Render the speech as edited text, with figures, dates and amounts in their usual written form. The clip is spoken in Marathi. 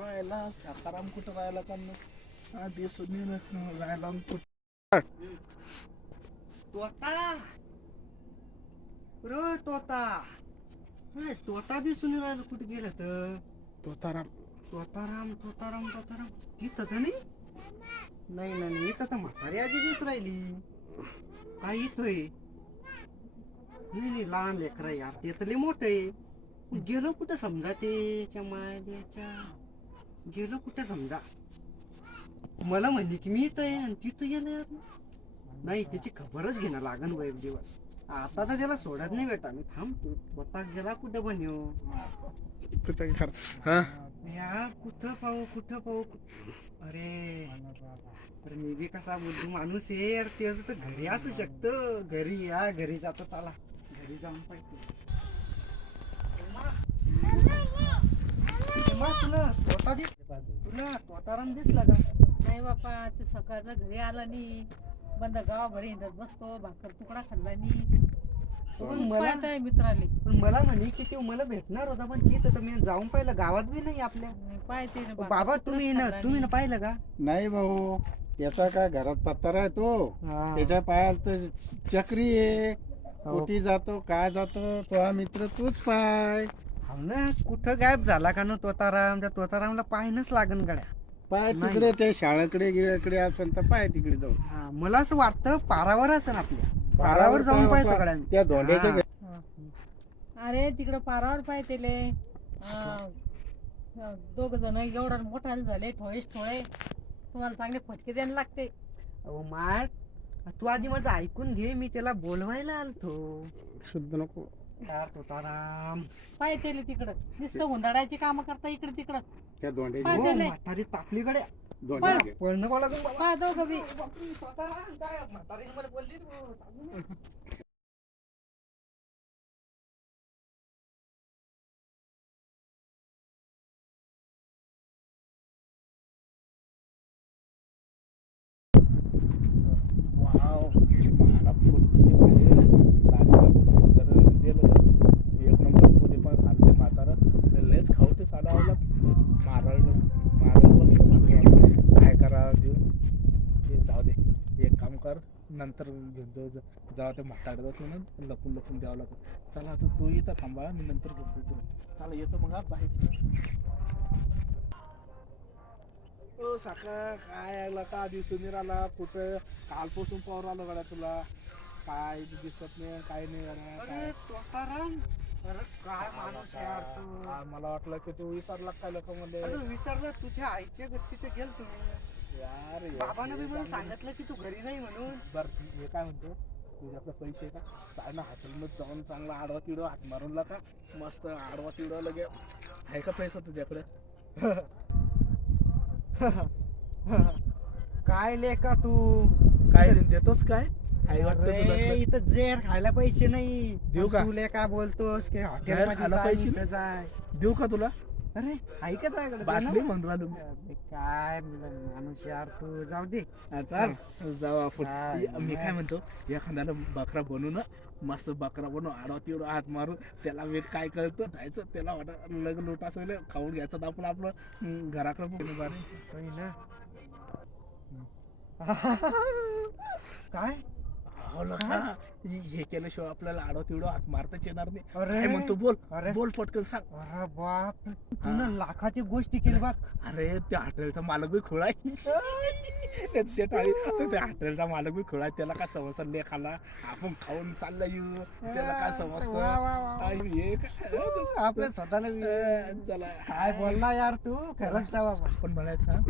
राहायला साताराम कुठं राहायला का हा दिसून राहायला कुठं तोता रो तोता तोता दिसून राहिला कुठे गेलं तर तोताराम तोताराम तोताराम तोताराम इथं तर नाही नाही नाही इथं तर म्हातारी आजी दिसून राहिली काय इथंय नाही नाही लहान लेकर यार ते तर लय मोठं आहे गेलो कुठं समजा त्याच्या मायच्या गेलो कुठं समजा मला म्हणली की मी इथं आहे आणि तिथं गेलं यार नाही त्याची खबरच घेणं लागन बाई दिवस आता तर त्याला सोडत नाही बेटा मी थांबतो स्वतः गेला कुठं बनव या कुठं पाहू अरे तर मी बी कसा बुद्धू माणूस आहे यार ते असं तर घरी असू शकतं घरी या घरी जातो चला घरी जाऊन पाहिजे तुला तोताराम दिसला का नाही बापा तू सकाळचा घरी आला नाही बंद गावाभर हिंडत बसतो भाकर तुकडा खाल्ला नाही मित्राले पण मला म्हणे की ते मला भेटणार होता पण तिथं तर मी जाऊन पाहिलं गावात बी नाही आपल्या पाहते ना बाबा तुम्ही ना पाहिलं का नाही भाऊ याचा काय घरात पत्ता आहे तो हा. त्याच्या पायात तर चक्री आहे कुठे जातो काय जातो तो हा मित्र तूच पाय हो ना कुठं गायब झाला का ना तोताराम त्या तोतारामला पाहायनच लागन गड्या पाय नाही. तिकडे ते शाळेकडे गिळ्याकडे असेल तर पाय तिकडे जाऊन हा मला असं वाटतं पारावर असेल आपल्या पारावर जाऊन पाहतो गड्या त्या धोंड्याच्या हा. अरे तिकडं पारावर पाहतेले दोघ जण एवढा मोठा झाले ठोळे तुम्हाला चांगले फटके द्यायला लागते अहो माय तू आधी माझं ऐकून घे मी त्याला बोलवायला आलतो शुद्ध नको यार तोताराम पाहतेले तिकडं नुसतं हुंदाडायची काम करता इकडे तिकडं त्या धोंड्याच्या पाय हो, त्याले. म्हातारी तापली गड्या धोंड्याच्या पळणं बोला गं बाबा. पहा दोघं बी बापरे, तोताराम काय म्हातारीने मला बोलली रे. वाव मला फुल किती भारी आहे. लागलं तर दिलं तर एक नंबर फुले पण खाल्ले म्हातारा लयच खाऊ ते साधा आवला मारळ बसलं काय करा देऊ ते जाऊ दे एक काम कर नंतर घेऊन जाऊ जेव्हा ते म्हातारं असलं ना लपून द्यावं लागतं चला आता तू इथं थांबा मी नंतर घेतो तुला चला येतो मग हा बाहेर ओ साखा काय आला का दिसून राहिला कुठं कालपासून पावर आलो गड्या तुला काय दिसत नाही काय नाही गड्या अरे काय तोताराम अरे काय माणूस आहे यार तू मला वाटलं की तू विसरला काय लोक मध्ये अरे विसरलं तुझ्या आईच्या तिथे गेल तुम्ही यार बाबानं बी मला सांगितलं की तू घरी नाही म्हणून बर हे काय म्हणतो तुझ्याकडे पैसे का साडा हॉटेलमध्ये जाऊन चांगला आडवा तिडवा हात मारून का मस्त आडवा तिडवा लगे आहे का पैसा तुझ्याकडे काय लेका तू काय देतोस काय आई वाटतं अरे, तुला इथं जेर खायला पैसे नाही देऊ का? तू लेका बोलतोस की हॉटेल जेर खायला पैसे नाही? जाय देऊ का तुला अरे ऐकत आहे का बासली म्हणून राहिलो मी. अरे, काय माणूस यार तू जाऊ दे चल जाऊ आपण काय मी काय म्हणतो एखाद्याला बकरा बनवू ना मस्त बकरा बनवू आडवा तिडवा हात मारून त्याला वेट काय करतो जायचं त्याला वाटत लग्न लोट असेल खाऊन घ्यायचं आपण आपलं घराकडे बारे पहिलं काय हो लका हे केल्याशिवाय आपल्याला आडवा तिडवा हात मारताच येणार नाही अरे काय म्हणतो बोल अरे बोल पटकन सांग अरे बाप तू ना लाखाची गोष्टी केली बघ अरे त्या हॉटेलचा मालक बी खोळा आहे त्या हॉटेलचा मालक बी खोळा आहे त्याला काय समजतं लेखाला आपण खाऊन चालला येऊ त्याला काय वा, वा, समजतं वा. हे काय आपल्या स्वतःला चला काय बोलला यार तू खरंच जावा पण मला एक सांग